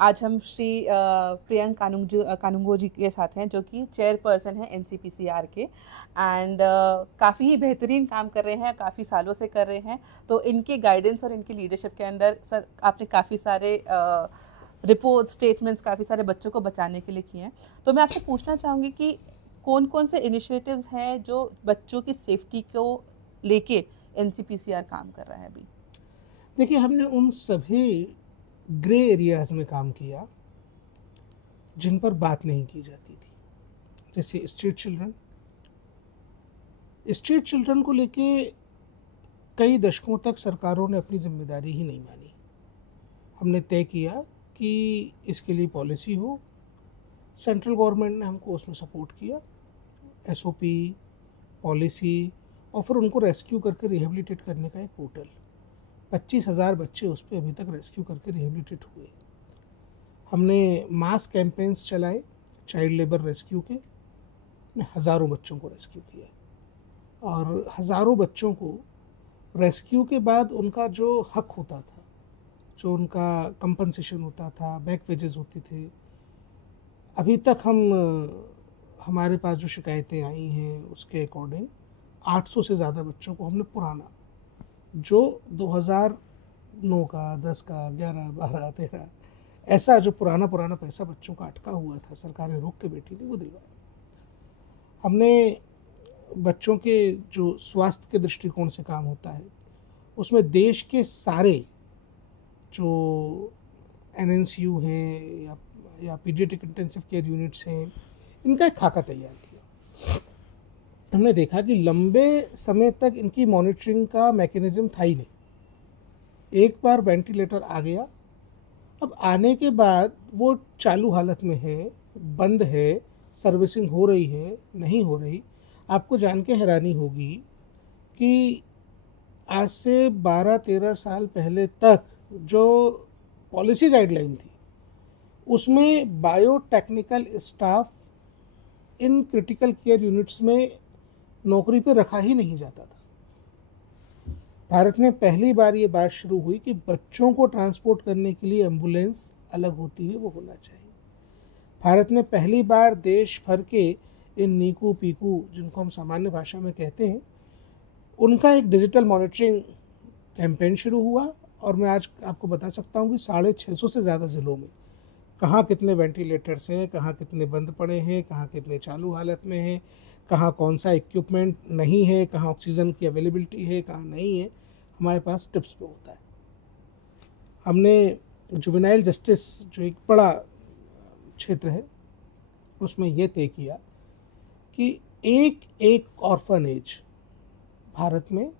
आज हम श्री प्रियंक कानूंगो जी के साथ हैं, जो कि चेयरपर्सन हैं एनसीपीसीआर के। एंड काफ़ी ही बेहतरीन काम कर रहे हैं, काफ़ी सालों से कर रहे हैं। तो इनके गाइडेंस और इनकी लीडरशिप के अंदर सर आपने काफ़ी सारे रिपोर्ट स्टेटमेंट्स काफ़ी सारे बच्चों को बचाने के लिए किए हैं। तो मैं आपसे पूछना चाहूँगी कि कौन कौन से इनिशिएटिव्स हैं जो बच्चों की सेफ्टी को लेके एनसीपीसीआर काम कर रहा है अभी? देखिए, हमने उन सभी ग्रे एरियाज में काम किया जिन पर बात नहीं की जाती थी, जैसे स्ट्रीट चिल्ड्रन को लेके कई दशकों तक सरकारों ने अपनी जिम्मेदारी ही नहीं मानी। हमने तय किया कि इसके लिए पॉलिसी हो। सेंट्रल गवर्नमेंट ने हमको उसमें सपोर्ट किया, एसओपी, पॉलिसी, और फिर उनको रेस्क्यू करके रिहेबिलिटेट करने का एक पोर्टल। 25,000 बच्चे उस पर अभी तक रेस्क्यू करके रिहेबिलिटेट हुए। हमने मास कैंपेन्स चलाए चाइल्ड लेबर रेस्क्यू के, ने हज़ारों बच्चों को रेस्क्यू किया, और हज़ारों बच्चों को रेस्क्यू के बाद उनका जो हक होता था, जो उनका कंपनसेशन होता था, बैक वेजेस होते थे, अभी तक हमारे पास जो शिकायतें आई हैं उसके अकॉर्डिंग 800 से ज़्यादा बच्चों को हमने पुराना, जो 2009 का, 10 का, 11, 12, 13, ऐसा जो पुराना पैसा बच्चों का अटका हुआ था, सरकारें रोक के बैठी थी, वो दिलवाया। हमने बच्चों के जो स्वास्थ्य के दृष्टिकोण से काम होता है, उसमें देश के सारे जो एनएनसीयू हैं या पीडियाट्रिक इंटेंसिव केयर यूनिट्स हैं, इनका एक खाका तैयार किया। हमने देखा कि लंबे समय तक इनकी मॉनिटरिंग का मैकेनिज्म था ही नहीं। एक बार वेंटिलेटर आ गया, अब आने के बाद वो चालू हालत में है, बंद है, सर्विसिंग हो रही है, नहीं हो रही। आपको जान के हैरानी होगी कि आज से 12-13 साल पहले तक जो पॉलिसी गाइडलाइन थी, उसमें biotechnical staff in critical care units में नौकरी पर रखा ही नहीं जाता था। भारत में पहली बार ये बात शुरू हुई कि बच्चों को ट्रांसपोर्ट करने के लिए एम्बुलेंस अलग होती है, वो होना चाहिए। भारत में पहली बार देश भर के इन नीकू पीकू, जिनको हम सामान्य भाषा में कहते हैं, उनका एक डिजिटल मॉनिटरिंग कैंपेन शुरू हुआ। और मैं आज आपको बता सकता हूँ कि 650 से ज़्यादा ज़िलों में कहाँ कितने वेंटिलेटर्स हैं, कहाँ कितने बंद पड़े हैं, कहाँ कितने चालू हालत में हैं, कहाँ कौन सा इक्विपमेंट नहीं है, कहाँ ऑक्सीजन की अवेलेबिलिटी है, कहाँ नहीं है, हमारे पास टिप्स पे होता है। हमने जुवेनाइल जस्टिस, जो एक बड़ा क्षेत्र है, उसमें यह तय किया कि एक एक ऑर्फनेज भारत में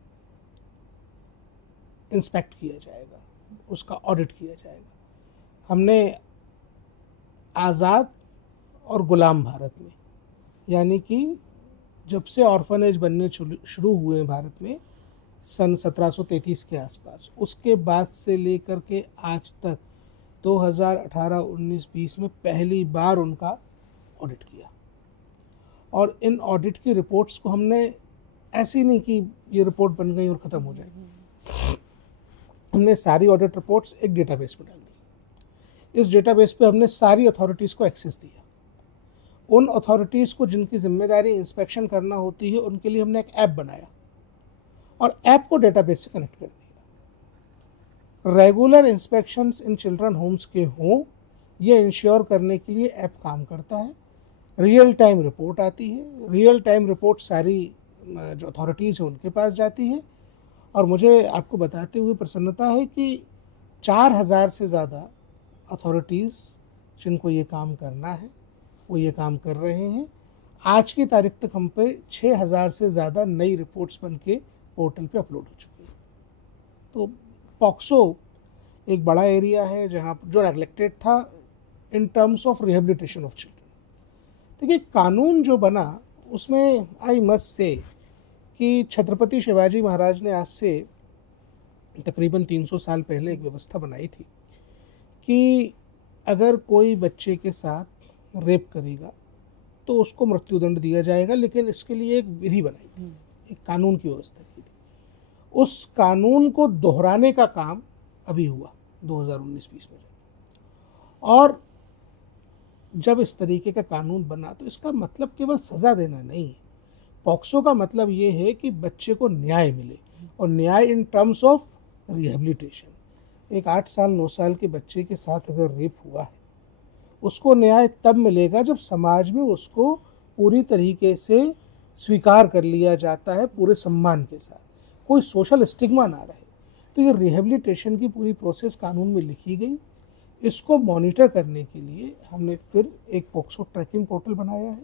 इंस्पेक्ट किया जाएगा, उसका ऑडिट किया जाएगा। हमने आज़ाद और गुलाम भारत में, यानी कि जब से ऑर्फनेज बनने शुरू हुए हैं भारत में सन 1733 के आसपास, उसके बाद से लेकर के आज तक 2018, 19, 20 में पहली बार उनका ऑडिट किया। और इन ऑडिट की रिपोर्ट्स को हमने ऐसी नहीं कि ये रिपोर्ट बन गई और ख़त्म हो जाएगी, हमने सारी ऑडिट रिपोर्ट्स एक डेटाबेस में डाल दी। इस डेटाबेस पे हमने सारी अथॉरिटीज़ को एक्सेस दिया। उन अथॉरिटीज़ को जिनकी जिम्मेदारी इंस्पेक्शन करना होती है, उनके लिए हमने एक ऐप बनाया और ऐप को डेटाबेस से कनेक्ट कर दिया। Regular inspections in children homes के हों, ये इंश्योर करने के लिए ऐप काम करता है। रियल टाइम रिपोर्ट आती है, रियल टाइम रिपोर्ट सारी जो अथॉरिटीज़ हैं उनके पास जाती है। और मुझे आपको बताते हुए प्रसन्नता है कि 4,000 से ज़्यादा अथॉरिटीज़ जिनको ये काम करना है, वो ये काम कर रहे हैं। आज की तारीख तक हम पे 6,000 से ज़्यादा नई रिपोर्ट्स बन के पोर्टल पे अपलोड हो चुकी है। तो पॉक्सो एक बड़ा एरिया है जहाँ जो नेग्लेक्टेड था in terms of rehabilitation of children. देखिए, कानून जो बना उसमें आई मस्ट से कि छत्रपति शिवाजी महाराज ने आज से तकरीबन 300 साल पहले एक व्यवस्था बनाई थी कि अगर कोई बच्चे के साथ रेप करेगा तो उसको मृत्युदंड दिया जाएगा, लेकिन इसके लिए एक विधि बनाई थी, एक कानून की व्यवस्था की थी। उस कानून को दोहराने का काम अभी हुआ 2019-20 में, और जब इस तरीके का कानून बना तो इसका मतलब केवल सज़ा देना नहीं है। पॉक्सो का मतलब ये है कि बच्चे को न्याय मिले, और न्याय इन टर्म्स ऑफ रिहेबिलिटेशन। एक 8 साल 9 साल के बच्चे के साथ अगर रेप हुआ है, उसको न्याय तब मिलेगा जब समाज में उसको पूरी तरीके से स्वीकार कर लिया जाता है, पूरे सम्मान के साथ, कोई सोशल स्टिग्मा ना रहे। तो ये रिहेबिलिटेशन की पूरी प्रोसेस कानून में लिखी गई। इसको मॉनिटर करने के लिए हमने फिर एक पॉक्सो ट्रैकिंग पोर्टल बनाया है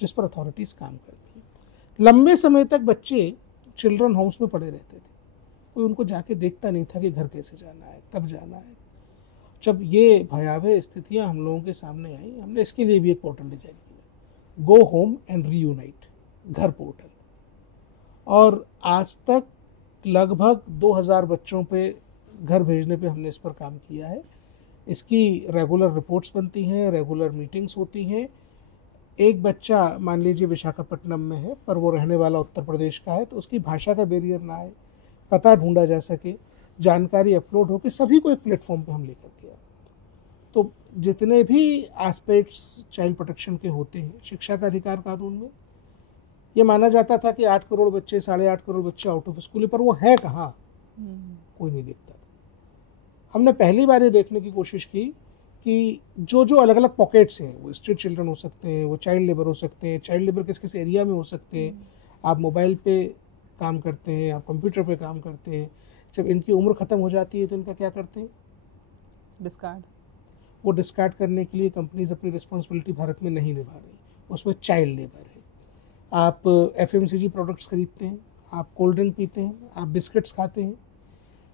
जिस पर अथॉरिटीज़ काम करती हैं। लंबे समय तक बच्चे चिल्ड्रन होम्स में पड़े रहते थे, कोई उनको जाके देखता नहीं था कि घर कैसे जाना है, कब जाना है। जब ये भयावह स्थितियां हम लोगों के सामने आई, हमने इसके लिए भी एक पोर्टल डिजाइन किया, गो होम एंड रीयूनाइट, घर पोर्टल। और आज तक लगभग 2000 बच्चों पे घर भेजने पे हमने इस पर काम किया है। इसकी रेगुलर रिपोर्ट्स बनती हैं, रेगुलर मीटिंग्स होती हैं। एक बच्चा मान लीजिए विशाखापट्टनम में है पर वो रहने वाला उत्तर प्रदेश का है, तो उसकी भाषा का बैरियर ना आए, पता ढूंढा जा सके, जानकारी अपलोड हो के सभी को एक प्लेटफॉर्म पे हम लेकर के आए। तो जितने भी एस्पेक्ट्स चाइल्ड प्रोटेक्शन के होते हैं, शिक्षा का अधिकार कानून में ये माना जाता था कि 8 करोड़ बच्चे, 8.5 करोड़ बच्चे आउट ऑफ स्कूल है, पर वो है कहाँ, कोई नहीं देखता था। हमने पहली बार ये देखने की कोशिश की कि जो जो अलग अलग पॉकेट्स हैं, वो स्ट्रीट चिल्ड्रन हो सकते हैं, वो चाइल्ड लेबर हो सकते हैं, चाइल्ड लेबर किस किस एरिया में हो सकते हैं, आप मोबाइल पे काम करते हैं, आप कंप्यूटर पे काम करते हैं, जब इनकी उम्र ख़त्म हो जाती है तो इनका क्या करते हैं, डिस्कार्ड। वो डिस्कार्ड करने के लिए कंपनीज अपनी रिस्पॉन्सिबिलिटी भारत में नहीं निभा रही, उसमें चाइल्ड लेबर है। आप FMCG प्रोडक्ट्स खरीदते हैं, आप कोल्ड ड्रिंक पीते हैं, आप बिस्किट्स खाते हैं,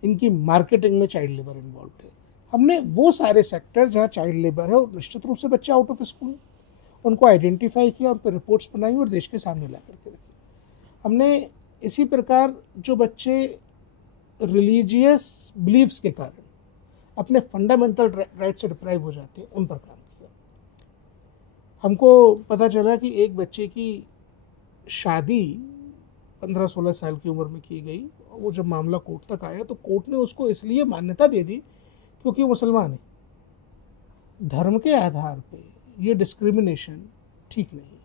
इनकी मार्केटिंग में चाइल्ड लेबर इन्वॉल्व है। हमने वो सारे सेक्टर जहाँ चाइल्ड लेबर है और निश्चित रूप से बच्चे आउट ऑफ स्कूल, उनको आइडेंटिफाई किया, उन पर रिपोर्ट्स बनाई और देश के सामने ला करके रखी। हमने इसी प्रकार जो बच्चे रिलीजियस बिलीव्स के कारण अपने फंडामेंटल राइट से डिप्राइव हो जाते हैं, उन पर काम किया। हमको पता चला कि एक बच्चे की शादी 15-16 साल की उम्र में की गई। वो जब मामला कोर्ट तक आया तो कोर्ट ने उसको इसलिए मान्यता दे दी क्योंकि वो मुसलमान है। धर्म के आधार पे ये डिस्क्रिमिनेशन ठीक नहीं है।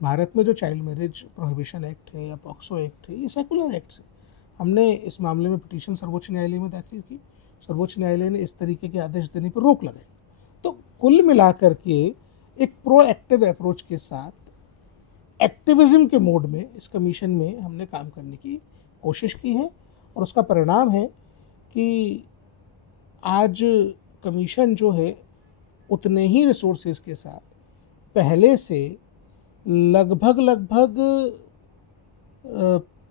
भारत में जो चाइल्ड मैरिज प्रोहिबिशन एक्ट है या पॉक्सो एक्ट है, ये सेकुलर एक्ट्स है। हमने इस मामले में पिटीशन सर्वोच्च न्यायालय में दाखिल की, सर्वोच्च न्यायालय ने इस तरीके के आदेश देने पर रोक लगाई। तो कुल मिलाकर के एक प्रोएक्टिव अप्रोच के साथ एक्टिविज्म के मोड में इस कमीशन में हमने काम करने की कोशिश की है, और उसका परिणाम है कि आज कमीशन जो है उतने ही रिसोर्सेज के साथ पहले से लगभग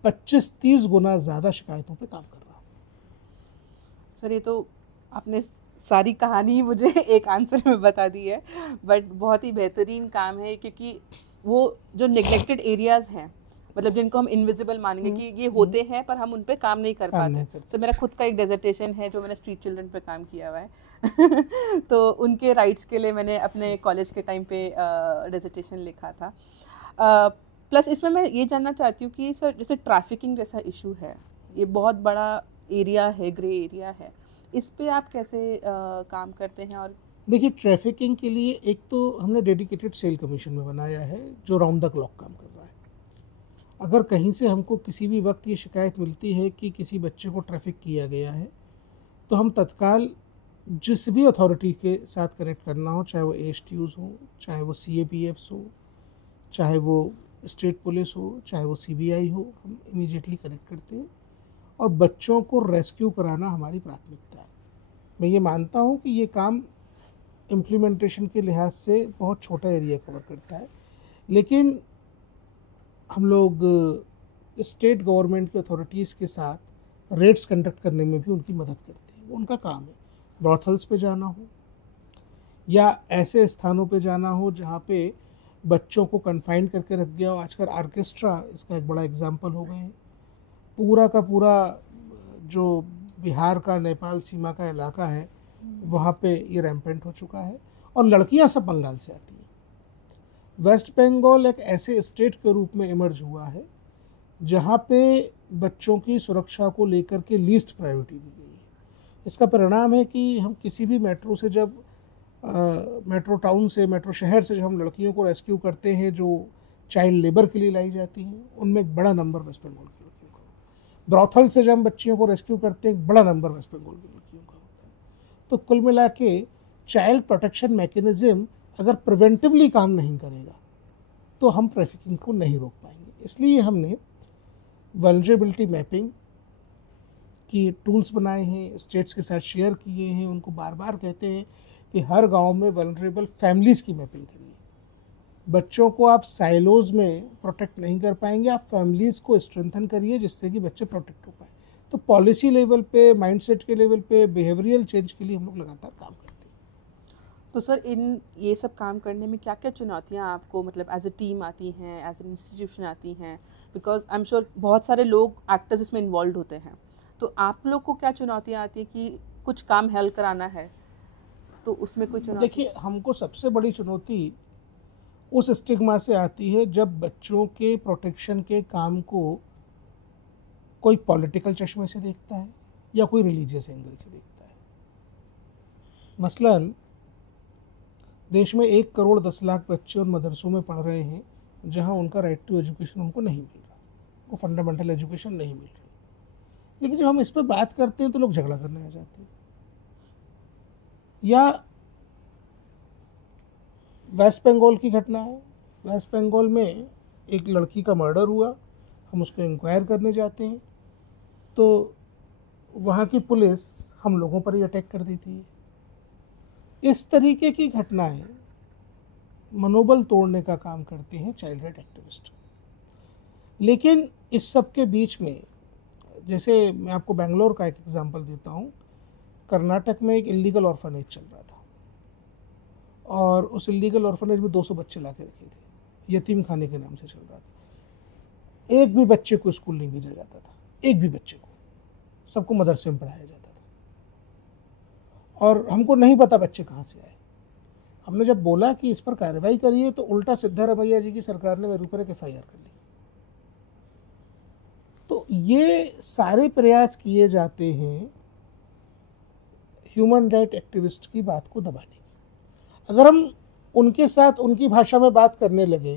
25-30 गुना ज़्यादा शिकायतों पे काम कर रहा है। सर, ये तो आपने सारी कहानी मुझे एक आंसर में बता दी है, बट बहुत ही बेहतरीन काम है, क्योंकि वो जो नेग्लेक्टेड एरियाज़ हैं, मतलब जिनको हम इनविजिबल मानेंगे कि ये होते हैं पर हम उन पे काम नहीं कर पाते। तो मेरा खुद का एक डेजर्टेशन है जो मैंने स्ट्रीट चिल्ड्रन पे काम किया हुआ है तो उनके राइट्स के लिए मैंने अपने कॉलेज के टाइम पे डेजर्टेशन लिखा था। प्लस इसमें मैं ये जानना चाहती हूँ कि सर, जैसे ट्रैफिकिंग जैसा इशू है, ये बहुत बड़ा एरिया है, ग्रे एरिया है, इस पे आप कैसे काम करते हैं? और देखिए, ट्रैफिकिंग के लिए एक तो हमने डेडिकेटेड सेल कमीशन में बनाया है जो राउंड द क्लॉक काम कर रहा है। अगर कहीं से हमको किसी भी वक्त ये शिकायत मिलती है कि किसी बच्चे को ट्रैफिक किया गया है, तो हम तत्काल जिस भी अथॉरिटी के साथ कनेक्ट करना हो, चाहे वो ASTUs हो, चाहे वो CAPFs हो, चाहे वो स्टेट पुलिस हो, चाहे वो CBI हो, हम इमीडिएटली कनेक्ट करते हैं और बच्चों को रेस्क्यू कराना हमारी प्राथमिकता है। मैं ये मानता हूँ कि ये काम इम्प्लीमेंटेशन के लिहाज से बहुत छोटा एरिया कवर करता है, लेकिन हम लोग स्टेट गवर्नमेंट के अथॉरिटीज़ के साथ रेड्स कंडक्ट करने में भी उनकी मदद करते हैं। वो उनका काम है। ब्रॉथल्स पे जाना हो या ऐसे स्थानों पे जाना हो जहाँ पे बच्चों को कन्फाइंड करके रख गया हो। आजकल ऑर्केस्ट्रा इसका एक बड़ा एग्जाम्पल हो गए हैं। पूरा का पूरा जो बिहार का नेपाल सीमा का इलाका है, वहाँ पे ये रैम्पेंट हो चुका है और लड़कियाँ सब बंगाल से आती हैं। वेस्ट बंगाल एक ऐसे स्टेट के रूप में इमर्ज हुआ है जहाँ पे बच्चों की सुरक्षा को लेकर के लीस्ट प्रायोरिटी दी गई है। इसका परिणाम है कि हम किसी भी मेट्रो से जब मेट्रो टाउन से, मेट्रो शहर से जब हम लड़कियों को रेस्क्यू करते हैं जो चाइल्ड लेबर के लिए लाई जाती हैं, उनमें एक बड़ा नंबर वेस्ट बंगाल की लड़कियों का। ब्रॉथल से जब हम बच्चियों को रेस्क्यू करते हैं, एक बड़ा नंबर वेस्ट बंगाल की लड़कियों का होता है। तो कुल मिला के चाइल्ड प्रोटेक्शन मैकेनिज्म अगर प्रिवेंटिवली काम नहीं करेगा तो हम ट्रैफिकिंग को नहीं रोक पाएंगे। इसलिए हमने वल्नरेबिलिटी मैपिंग की टूल्स बनाए हैं, स्टेट्स के साथ शेयर किए हैं, उनको बार बार कहते हैं कि हर गांव में वल्नरेबल फैमिलीज़ की मैपिंग करिए। बच्चों को आप साइलोज में प्रोटेक्ट नहीं कर पाएंगे, आप फैमिलीज़ को स्ट्रेंथन करिए जिससे कि बच्चे प्रोटेक्ट हो पाए। तो पॉलिसी लेवल पे, माइंडसेट के लेवल पे, बिहेवियरल चेंज के लिए हम लोग लगातार काम करते हैं। तो सर, इन ये सब काम करने में क्या क्या चुनौतियाँ आपको मतलब एज ए टीम आती हैं, एज एन इंस्टीट्यूशन आती हैं? बिकॉज आई एम श्योर बहुत सारे लोग एक्टर्स इसमें इन्वॉल्व होते हैं, तो आप लोग को क्या चुनौतियाँ आती हैं कि कुछ काम हेल्प कराना है तो उसमें कोई चुनौती? देखिए, हमको सबसे बड़ी चुनौती उस स्टिग्मा से आती है जब बच्चों के प्रोटेक्शन के काम को कोई पॉलिटिकल चश्मे से देखता है या कोई रिलीजियस एंगल से देखता है। मसलन देश में 1 करोड़ 10 लाख बच्चे उन मदरसों में पढ़ रहे हैं जहां उनका राइट टू एजुकेशन उनको नहीं मिल रहा, वो फंडामेंटल एजुकेशन नहीं मिल रही। लेकिन जब हम इस पर बात करते हैं तो लोग झगड़ा करने आ जाते हैं। या वेस्ट बंगाल की घटना है, वेस्ट बंगाल में एक लड़की का मर्डर हुआ, हम उसको इंक्वायर करने जाते हैं तो वहाँ की पुलिस हम लोगों पर ही अटैक कर देती है। इस तरीके की घटनाएं मनोबल तोड़ने का काम करते हैं चाइल्ड राइट एक्टिविस्ट। लेकिन इस सब के बीच में, जैसे मैं आपको बेंगलोर का एक एग्जांपल देता हूँ, कर्नाटक में एक इलीगल ऑर्फनेज चल रहा था और उस इलीगल ऑर्फनेज में 200 बच्चे ला के रखे थे, यतीम खाने के नाम से चल रहा था। एक भी बच्चे को स्कूल नहीं भेजा जाता था, एक भी बच्चे को, सबको मदरसे में पढ़ाया जाता था और हमको नहीं पता बच्चे कहाँ से आए। हमने जब बोला कि इस पर कार्रवाई करिए तो उल्टा सिद्धारमैया जी की सरकार ने मेरे ऊपर एक FIR कर ली। तो ये सारे प्रयास किए जाते हैं ह्यूमन राइट एक्टिविस्ट की बात को दबाने की। अगर हम उनके साथ उनकी भाषा में बात करने लगे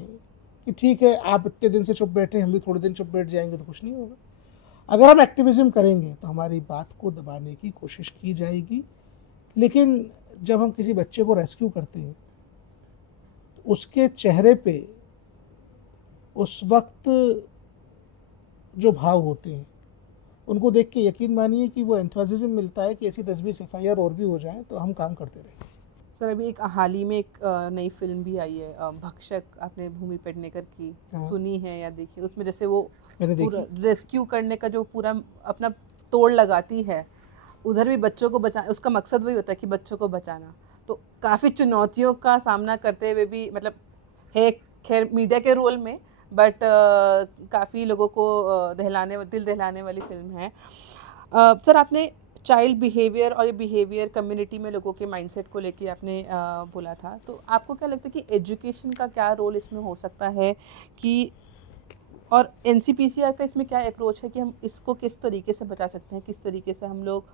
कि ठीक है आप इतने दिन से चुप बैठे, हम भी थोड़े दिन चुप बैठ जाएंगे, तो कुछ नहीं होगा। अगर हम एक्टिविज्म करेंगे तो हमारी बात को दबाने की कोशिश की जाएगी। लेकिन जब हम किसी बच्चे को रेस्क्यू करते हैं तो उसके चेहरे पे उस वक्त जो भाव होते हैं उनको देख के यकीन मानिए कि वो एंथुसियाज्म मिलता है कि ऐसी 10-20 FIR और भी हो जाएं तो हम काम करते रहेंगे। सर, अभी एक हाल ही में एक नई फिल्म भी आई है, भक्षक, आपने भूमि पेडनेकर की सुनी है या देखी? उसमें जैसे वो पूरा रेस्क्यू करने का जो पूरा अपना तोड़ लगाती है, उधर भी बच्चों को बचा, उसका मकसद वही होता है कि बच्चों को बचाना। तो काफ़ी चुनौतियों का सामना करते हुए भी, मतलब है खैर मीडिया के रोल में, बट काफ़ी लोगों को दिल दहलाने वाली फिल्म है। सर, आपने चाइल्ड बिहेवियर और ये बिहेवियर कम्युनिटी में लोगों के माइंडसेट को लेके आपने बोला था, तो आपको क्या लगता है कि एजुकेशन का क्या रोल इसमें हो सकता है कि, और NCPCR का इसमें क्या अप्रोच है कि हम इसको किस तरीके से बचा सकते हैं, किस तरीके से हम लोग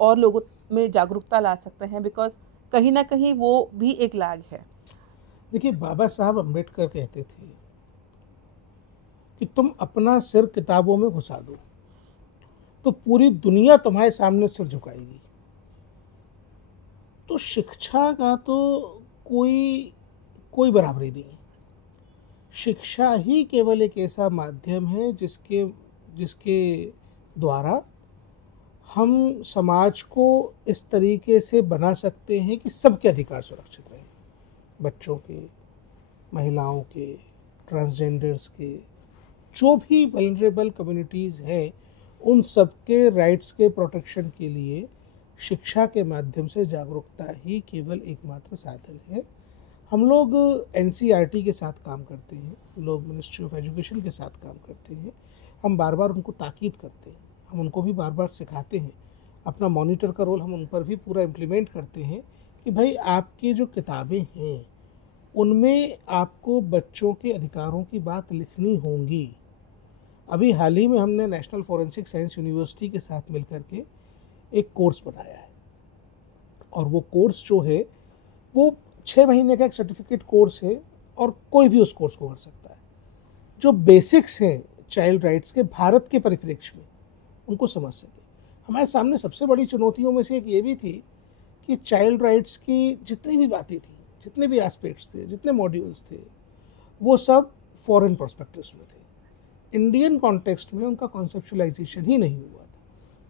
और लोगों में जागरूकता ला सकते हैं? बिकॉज कहीं ना कहीं वो भी एक लैग है। देखिए, बाबा साहब अम्बेडकर कहते थे कि तुम अपना सिर किताबों में घुसा दो तो पूरी दुनिया तुम्हारे सामने सिर झुकाएगी। तो शिक्षा का तो कोई बराबरी नहीं है। शिक्षा ही केवल एक ऐसा माध्यम है जिसके द्वारा हम समाज को इस तरीके से बना सकते हैं कि सबके अधिकार सुरक्षित रहें, बच्चों के, महिलाओं के, ट्रांसजेंडर्स के, जो भी वल्नरेबल कम्युनिटीज़ हैं, उन सबके राइट्स के प्रोटेक्शन के लिए शिक्षा के माध्यम से जागरूकता ही केवल एकमात्र साधन है। हम लोग NCERT के साथ काम करते हैं, लोग मिनिस्ट्री ऑफ एजुकेशन के साथ काम करते हैं, हम बार बार उनको ताकीद करते हैं, हम उनको भी बार बार सिखाते हैं, अपना मॉनिटर का रोल हम उन पर भी पूरा इम्प्लीमेंट करते हैं कि भाई आपकी जो किताबें हैं उनमें आपको बच्चों के अधिकारों की बात लिखनी होंगी। अभी हाल ही में हमने नेशनल फॉरेंसिक साइंस यूनिवर्सिटी के साथ मिलकर के एक कोर्स बनाया है, और वो कोर्स जो है वो 6 महीने का एक सर्टिफिकेट कोर्स है, और कोई भी उस कोर्स को कर सकता है। जो बेसिक्स हैं चाइल्ड राइट्स के भारत के परिप्रेक्ष्य में, उनको समझ सके। हमारे सामने सबसे बड़ी चुनौतियों में से एक ये भी थी कि चाइल्ड राइट्स की जितनी भी बातें थी, जितने भी एस्पेक्ट्स थे, जितने मॉड्यूल्स थे, वो सब फॉरेन पर्सपेक्टिव्स में थे। इंडियन कॉन्टेक्स्ट में उनका कॉन्सेप्चुअलाइजेशन ही नहीं हुआ था।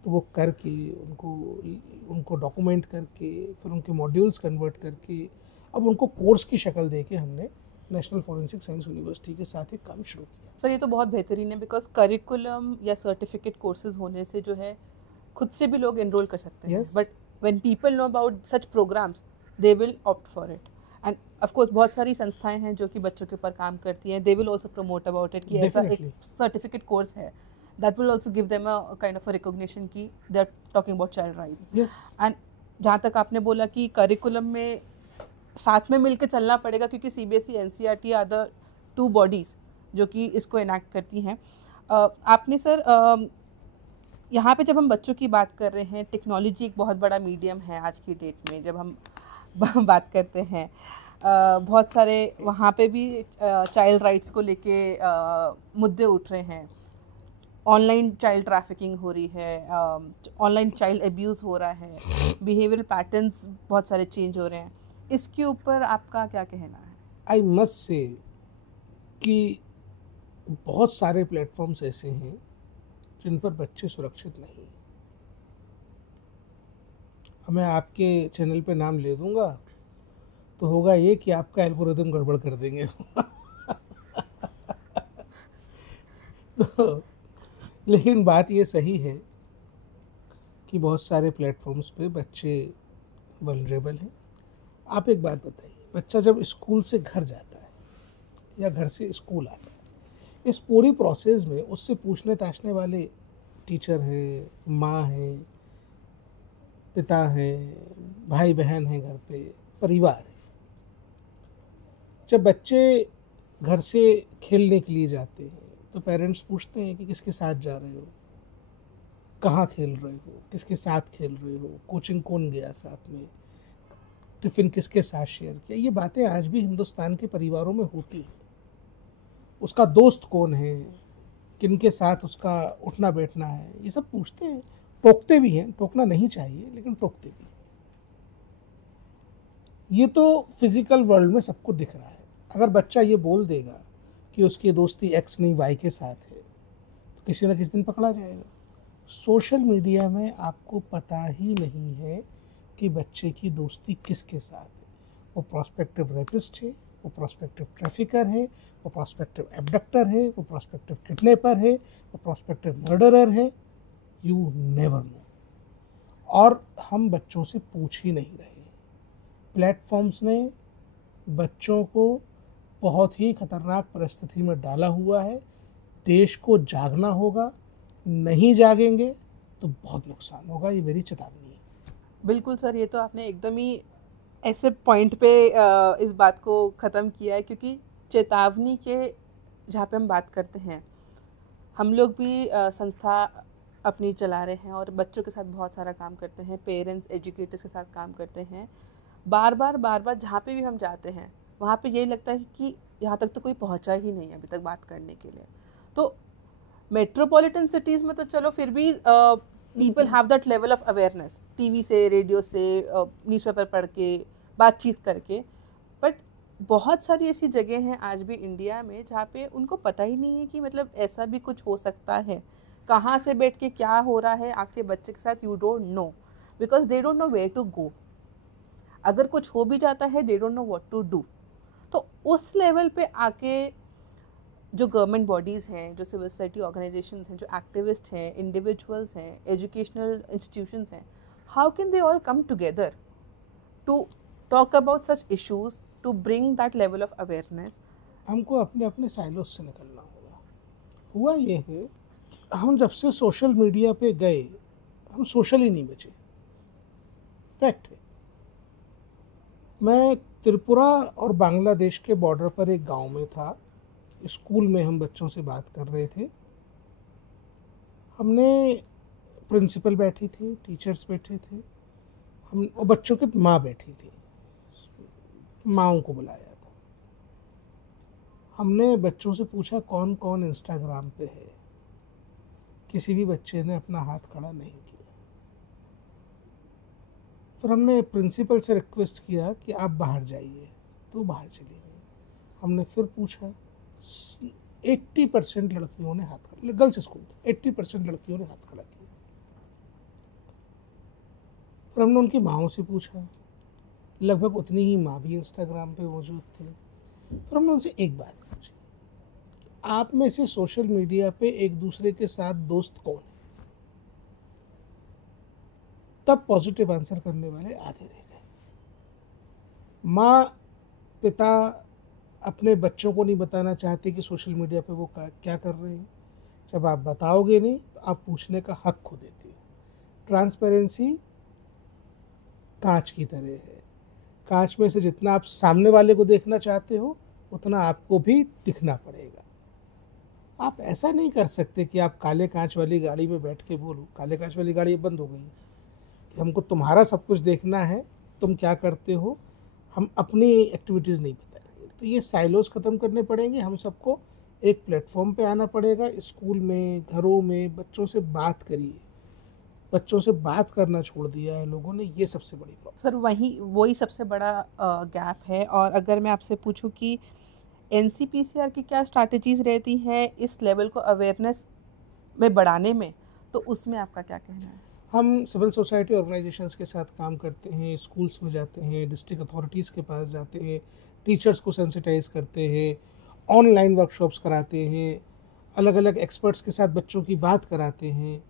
तो वो करके उनको डॉक्यूमेंट करके, फिर उनके मॉड्यूल्स कन्वर्ट करके, अब उनको कोर्स की शक्ल दे के हमने नेशनल फॉरेंसिक साइंस यूनिवर्सिटी के साथ एक काम शुरू किया। सर ये तो बहुत बेहतरीन है, बिकॉज करिकुलम या सर्टिफिकेट कोर्सेज होने से जो है खुद से भी लोग एनरोल कर सकते हैं, but when people know about such programmes they will opt for it. And of course बहुत सारी संस्थाएं हैं जो कि बच्चों के ऊपर काम करती हैं, they will also promote about it कि ऐसा एक सर्टिफिकेट कोर्स है, that will also give them a kind of a recognition कि they are talking about child rights. And जहाँ तक आपने बोला कि करिकुलम में साथ में मिलकर चलना पड़ेगा, क्योंकि CBSE NCERT are the 2 bodies जो कि इसको इनैक्ट करती हैं। आपने सर यहाँ पे जब हम बच्चों की बात कर रहे हैं, टेक्नोलॉजी एक बहुत बड़ा मीडियम है आज की डेट में। जब हम बात करते हैं बहुत सारे वहाँ पे भी चाइल्ड राइट्स को लेके मुद्दे उठ रहे हैं। ऑनलाइन चाइल्ड ट्रैफिकिंग हो रही है, ऑनलाइन चाइल्ड अब्यूज़ हो रहा है, बिहेवियरल पैटर्न्स बहुत सारे चेंज हो रहे हैं। इसके ऊपर आपका क्या कहना है? आई मस्ट से कि बहुत सारे प्लेटफॉर्म्स ऐसे हैं जिन पर बच्चे सुरक्षित नहीं। अब मैं आपके चैनल पे नाम ले दूंगा तो होगा ये कि आपका एल्गोरिदम गड़बड़ कर देंगे। तो लेकिन बात ये सही है कि बहुत सारे प्लेटफॉर्म्स पे बच्चे वल्नरेबल हैं। आप एक बात बताइए, बच्चा जब स्कूल से घर जाता है या घर से स्कूल आता है, इस पूरी प्रोसेस में उससे पूछने ताछने वाले टीचर हैं, माँ हैं, पिता हैं, भाई बहन हैं, घर पे परिवार है। जब बच्चे घर से खेलने के लिए जाते हैं तो पेरेंट्स पूछते हैं कि किसके साथ जा रहे हो, कहाँ खेल रहे हो, किसके साथ खेल रहे हो, कोचिंग कौन गया साथ में, टिफ़िन किसके साथ शेयर किया। ये बातें आज भी हिंदुस्तान के परिवारों में होती हैं। उसका दोस्त कौन है, किनके साथ उसका उठना बैठना है, ये सब पूछते हैं, टोकते भी हैं। टोकना नहीं चाहिए लेकिन टोकते भी हैं। ये तो फिजिकल वर्ल्ड में सबको दिख रहा है। अगर बच्चा ये बोल देगा कि उसकी दोस्ती एक्स नहीं वाई के साथ है तो किसी न किसी दिन पकड़ा जाएगा। सोशल मीडिया में आपको पता ही नहीं है कि बच्चे की दोस्ती किसके साथ है। वो प्रोस्पेक्टिव रेपिस्ट है, वो प्रोस्पेक्टिव ट्रैफिकर है, वो प्रोस्पेक्टिव एब्डक्टर है, वो प्रोस्पेक्टिव किडनैपर है, वो प्रोस्पेक्टिव मर्डरर है। You never know. और हम बच्चों से पूछ ही नहीं रहे। प्लेटफॉर्म्स ने बच्चों को बहुत ही खतरनाक परिस्थिति में डाला हुआ है। देश को जागना होगा, नहीं जागेंगे तो बहुत नुकसान होगा। ये मेरी चेतावनी है। बिल्कुल सर, ये तो आपने एकदम ही ऐसे पॉइंट पे इस बात को ख़त्म किया है, क्योंकि चेतावनी के जहाँ पे हम बात करते हैं, हम लोग भी संस्था अपनी चला रहे हैं और बच्चों के साथ बहुत सारा काम करते हैं, पेरेंट्स एजुकेटर्स के साथ काम करते हैं। बार बार जहाँ पे भी हम जाते हैं वहाँ पे यही लगता है कि यहाँ तक तो कोई पहुँचा ही नहीं है अभी तक बात करने के लिए। तो मेट्रोपॉलिटन सिटीज़ में तो चलो फिर भी people have that level of awareness, TV से, रेडियो से, न्यूज़पेपर पढ़ के, बातचीत करके। बट बहुत सारी ऐसी जगह हैं आज भी इंडिया में जहाँ पे उनको पता ही नहीं है कि मतलब ऐसा भी कुछ हो सकता है। कहाँ से बैठ के क्या हो रहा है आपके बच्चे के साथ, you don't know, because they don't know where to go. अगर कुछ हो भी जाता है they don't know what to do. तो उस लेवल पे आके जो गवर्नमेंट बॉडीज़ हैं, जो सिविल सोसाइटी ऑर्गेनाइजेशंस हैं, जो एक्टिविस्ट हैं, इंडिविजुअल्स हैं, एजुकेशनल इंस्टीट्यूशंस हैं, how can they all come together to talk about such issues, to bring that level of awareness? हमको अपने अपने साइलोस से निकलना होगा। हुआ ये है कि हम जब से सोशल मीडिया पे गए, हम सोशल ही नहीं बचे। फैक्ट है। मैं त्रिपुरा और बांग्लादेश के बॉर्डर पर एक गांव में था। स्कूल में हम बच्चों से बात कर रहे थे। हमने प्रिंसिपल बैठी थी, टीचर्स बैठे थे, हम और बच्चों की माँ बैठी थी, माँओं को बुलाया था। हमने बच्चों से पूछा कौन कौन इंस्टाग्राम पे है। किसी भी बच्चे ने अपना हाथ खड़ा नहीं किया। फिर हमने प्रिंसिपल से रिक्वेस्ट किया कि आप बाहर जाइए, तो बाहर चले गए। हमने फिर पूछा, 80% लड़कियों ने हाथ खड़ा, गर्ल्स स्कूल था, 80% लड़कियों ने हाथ खड़ा किया। फिर हमने उनकी माँओं से पूछा, लगभग उतनी ही माँ भी इंस्टाग्राम पे मौजूद थी। फिर हमने उनसे एक बात पूछी, आप में से सोशल मीडिया पे एक दूसरे के साथ दोस्त कौन है? तब पॉजिटिव आंसर करने वाले आधे रह गए। माँ पिता अपने बच्चों को नहीं बताना चाहते कि सोशल मीडिया पे वो क्या कर रहे हैं। जब आप बताओगे नहीं तो आप पूछने का हक खो देते हो। ट्रांसपेरेंसी कांच की तरह है। कांच में से जितना आप सामने वाले को देखना चाहते हो उतना आपको भी दिखना पड़ेगा। आप ऐसा नहीं कर सकते कि आप काले कांच वाली गाड़ी में बैठ के बोलो, काले कांच वाली गाड़ी बंद हो गई है, कि हमको तुम्हारा सब कुछ देखना है, तुम क्या करते हो, हम अपनी एक्टिविटीज़ नहीं बताएंगे। तो ये साइलोस ख़त्म करने पड़ेंगे। हम सबको एक प्लेटफॉर्म पे आना पड़ेगा। स्कूल में, घरों में बच्चों से बात करिए। बच्चों से बात करना छोड़ दिया है लोगों ने, ये सबसे बड़ी प्रॉब्लम। सर वही सबसे बड़ा गैप है। और अगर मैं आपसे पूछूं कि एनसीपीसीआर की क्या स्ट्रैटेजीज रहती हैं इस लेवल को अवेयरनेस में बढ़ाने में, तो उसमें आपका क्या कहना है? हम सिविल सोसाइटी ऑर्गेनाइजेशंस के साथ काम करते हैं, स्कूल्स में जाते हैं, डिस्ट्रिक्ट अथॉरिटीज़ के पास जाते हैं, टीचर्स को सेंसिटाइज करते हैं, ऑनलाइन वर्कशॉप्स कराते हैं, अलग अलग एक्सपर्ट्स के साथ बच्चों की बात कराते हैं।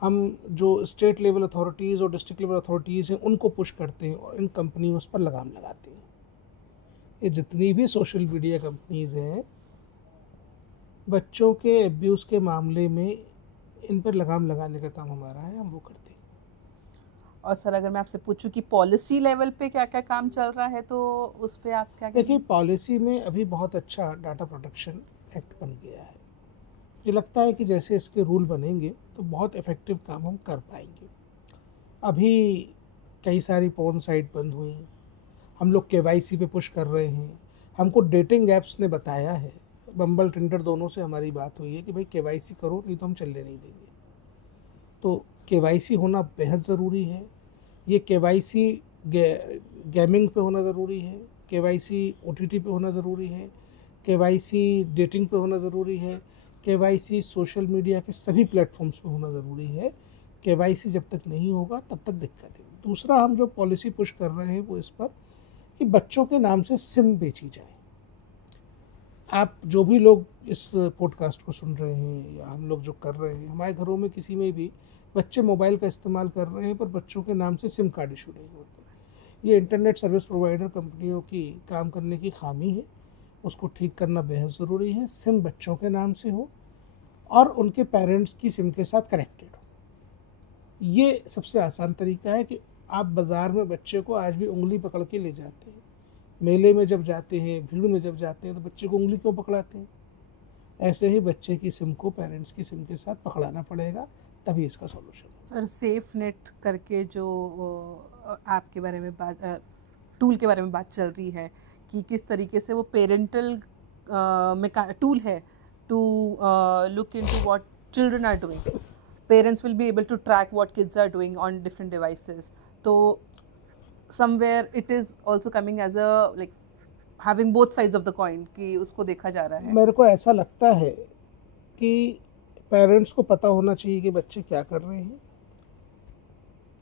हम जो स्टेट लेवल अथॉरिटीज़ और डिस्ट्रिक्ट लेवल अथॉरिटीज़ हैं उनको पुश करते हैं और इन कंपनियों पर लगाम लगाते हैं। ये जितनी भी सोशल मीडिया कंपनीज़ हैं, बच्चों के एब्यूज़ के मामले में इन पर लगाम लगाने का काम हमारा है, हम वो करते हैं। और सर अगर मैं आपसे पूछूं कि पॉलिसी लेवल पे क्या क्या काम चल रहा है, तो उस पर आप क्या देखिए, पॉलिसी में अभी बहुत अच्छा डाटा प्रोटेक्शन एक्ट बन गया है। मुझे लगता है कि जैसे इसके रूल बनेंगे तो बहुत इफ़ेक्टिव काम हम कर पाएंगे। अभी कई सारी पोर्न साइट बंद हुई, हम लोग केवाईसी पे पुश कर रहे हैं। हमको डेटिंग ऐप्स ने बताया है, बम्बल टिंडर दोनों से हमारी बात हुई है कि भाई केवाईसी करो, नहीं तो हम चलने नहीं देंगे। तो केवाईसी होना बेहद ज़रूरी है। ये केवाईसी गेमिंग पे होना ज़रूरी है, केवाईसी ओटीटी पे होना ज़रूरी है, केवाईसी डेटिंग पे होना ज़रूरी है, केवाईसी सोशल मीडिया के सभी प्लेटफॉर्म्स पे होना ज़रूरी है। केवाईसी जब तक नहीं होगा तब तक दिक्कत है। दूसरा, हम जो पॉलिसी पुश कर रहे हैं वो इस पर कि बच्चों के नाम से सिम बेची जाए। आप जो भी लोग इस पॉडकास्ट को सुन रहे हैं या हम लोग जो कर रहे हैं, हमारे घरों में किसी में भी बच्चे मोबाइल का इस्तेमाल कर रहे हैं पर बच्चों के नाम से सिम कार्ड इशू नहीं होते। ये इंटरनेट सर्विस प्रोवाइडर कंपनियों की काम करने की खामी है, उसको ठीक करना बेहद ज़रूरी है। सिम बच्चों के नाम से हो और उनके पेरेंट्स की सिम के साथ कनेक्टेड हो। ये सबसे आसान तरीका है कि आप बाज़ार में बच्चे को आज भी उंगली पकड़ के ले जाते हैं। मेले में जब जाते हैं, भीड़ में जब जाते हैं तो बच्चे को उंगली क्यों पकड़ाते हैं? ऐसे ही बच्चे की सिम को पेरेंट्स की सिम के साथ पकड़ाना पड़ेगा, तभी इसका सॉल्यूशन है। सर सेफ नेट करके जो ऐप के बारे में टूल के बारे में बात चल रही है कि किस तरीके से वो पेरेंटल टूल है to look into what children are doing. Parents will be able to track what kids are doing on different devices. तो somewhere it is also coming as a like having both sides of the coin कि उसको देखा जा रहा है। मेरे को ऐसा लगता है कि पेरेंट्स को पता होना चाहिए कि बच्चे क्या कर रहे हैं,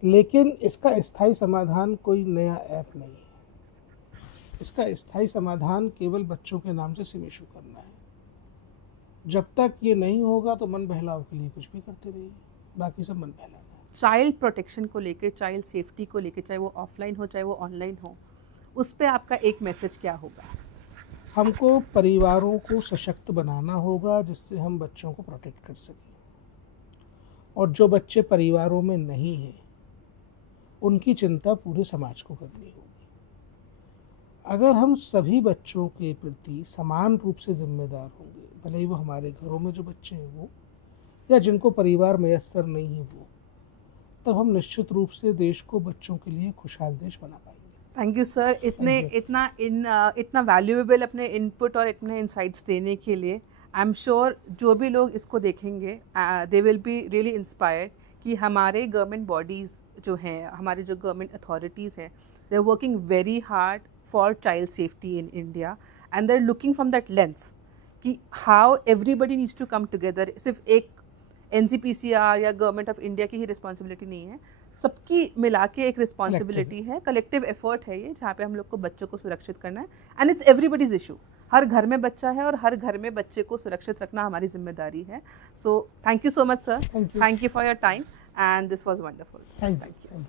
लेकिन इसका स्थायी समाधान कोई नया ऐप नहीं है। इसका स्थायी समाधान केवल बच्चों के नाम से सिम इशू करना है। जब तक ये नहीं होगा तो मन बहलाव के लिए कुछ भी करते रहिए, बाकी सब मन बहलाना है। चाइल्ड प्रोटेक्शन को लेके, चाइल्ड सेफ्टी को लेके, चाहे वो ऑफलाइन हो चाहे वो ऑनलाइन हो, उस पर आपका एक मैसेज क्या होगा? हमको परिवारों को सशक्त बनाना होगा जिससे हम बच्चों को प्रोटेक्ट कर सकें। और जो बच्चे परिवारों में नहीं हैं उनकी चिंता पूरे समाज को करनी होगी। अगर हम सभी बच्चों के प्रति समान रूप से जिम्मेदार होंगे, भले ही वो हमारे घरों में जो बच्चे हैं वो या जिनको परिवार मयस्सर नहीं है वो, तब हम निश्चित रूप से देश को बच्चों के लिए खुशहाल देश बना पाएंगे। थैंक यू सर, इतना वैल्यूएबल अपने इनपुट और इतने इंसाइट्स देने के लिए। आई एम श्योर जो भी लोग इसको देखेंगे they will be really inspired कि हमारे गवर्नमेंट बॉडीज़ जो हैं, हमारे जो गवर्नमेंट अथॉरिटीज़ हैं, they are working very hard for child safety in India and they are looking from that lens कि how everybody needs to come together. सिर्फ एक NCPCR या गवर्नमेंट ऑफ इंडिया की ही रिस्पॉन्सिबिलिटी नहीं है, सबकी मिला के एक रिस्पॉन्सिबिलिटी है, कलेक्टिव एफर्ट है ये, जहाँ पे हम लोग को बच्चों को सुरक्षित करना है। एंड इट्स एवरीबडीज इशू, हर घर में बच्चा है और हर घर में बच्चे को सुरक्षित रखना हमारी जिम्मेदारी है। So thank you so much sir, thank you for your time and this was wonderful. Thank you.